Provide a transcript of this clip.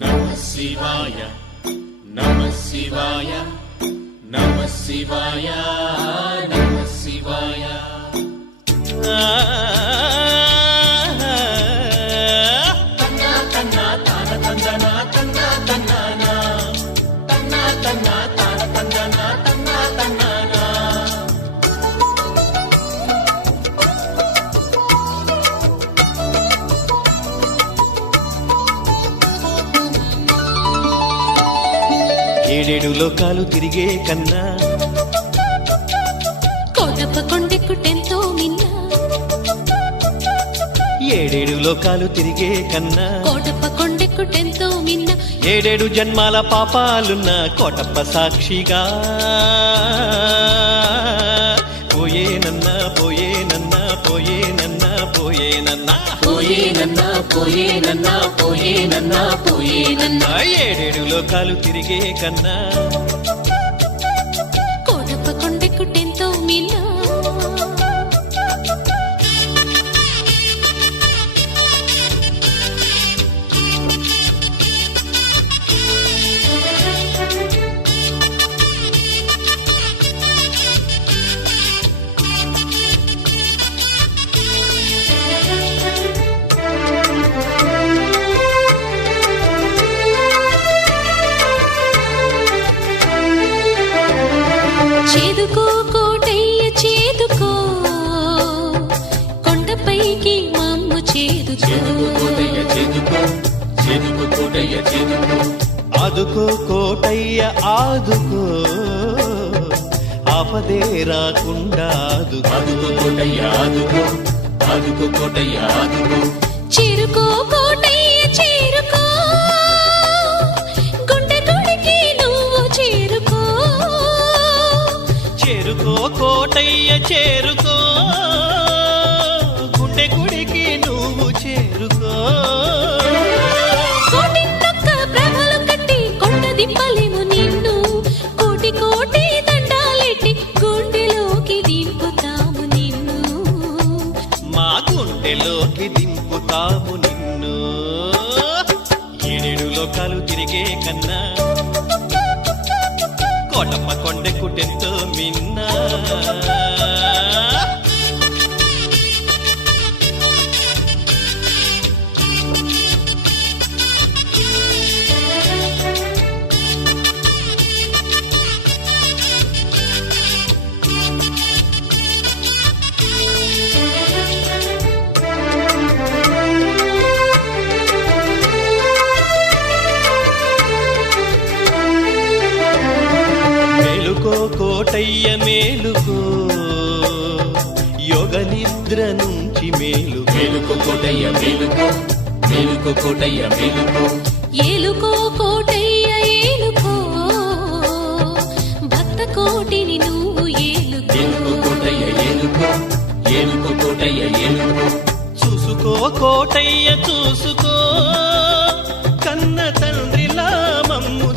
నమః శివాయ నమః శివాయ నమః శివాయ నమః శివాయ. తన్నా తన్నా తాన తందనా తన్నా తన్నానా తన్నా తన్నా తాన తందనా తన్నా తన్నానా. ఏడేడు లోకాలు తిరిగే కన్నా కోటప్ప కొండెక్కుటెంతో మిన్న. ఏడేడు లోకాలు తిరిగే కన్నా కోటప్ప కొండెక్కుటెంతో మిన్న. ఏడేడు జన్మాల పాపాలున్న కోటప్ప సాక్షిగా పోయేనన్నా పోయేనన్నా పోయేనన్నా పోయేనన్నా పోయేనన్నా పోయేనన్నా పోయేనన్నా పోయేనన్నా. ఏడేడు లోకాలు తిరిగే కన్నా కోటప్ప కొండెక్కుటెంతో మిన్న. చేదుకో కోటయ్య చేదుకో, కొండపైకి మమ్ము చేదుకో. చేదుకో కోటయ్య చేదుకో, చేదుకో కోటయ్య చేదుకో. ఆదుకో కోటయ్య ఆదుకో, ఆపదే రాకుండా ఆదుకో ఆదుకో. కోటయ్య ఆదుకో, ఆదుకో కోటయ్య ఆదుకో. చేరుకో కోటయ్య చేరుకో, గుండె గుడికి నువ్వు చేరుకో. చేరుకో కోటయ్య చేరుకో, గుండె గుడికి నువ్వు చేరుకో. కోటిన్నొక్క ప్రభలు కట్టి కొండ దింపలేము నిన్ను. కోటి కోటి దండాలెట్టి గుండెలోకి దింపుతాము నిన్ను. మా గుండెలోకి దింపుతాము నిన్ను. ఏడేడు లోకాలు తిరిగే కన్నా కోటప్ప కొండెక్కుటెంతో మిన్నా. మేలుకో కోటయ్య మేలుకో, యోగ నిద్ర నుంచి మేలుకో. మేలుకో కోటయ్య మేలుకో, మేలుకో కోటయ్య మేలుకో. ఏలుకో కోటయ్య ఏలుకో, భక్త కోటిని నువ్వు ఏలుకో. ఏలుకో కోటయ్య ఏలుకో, ఏలుకో కోటయ్య ఏలుకో. చూసుకో కోటయ్య చూసుకో, కన్న తండ్రిలా మమ్ము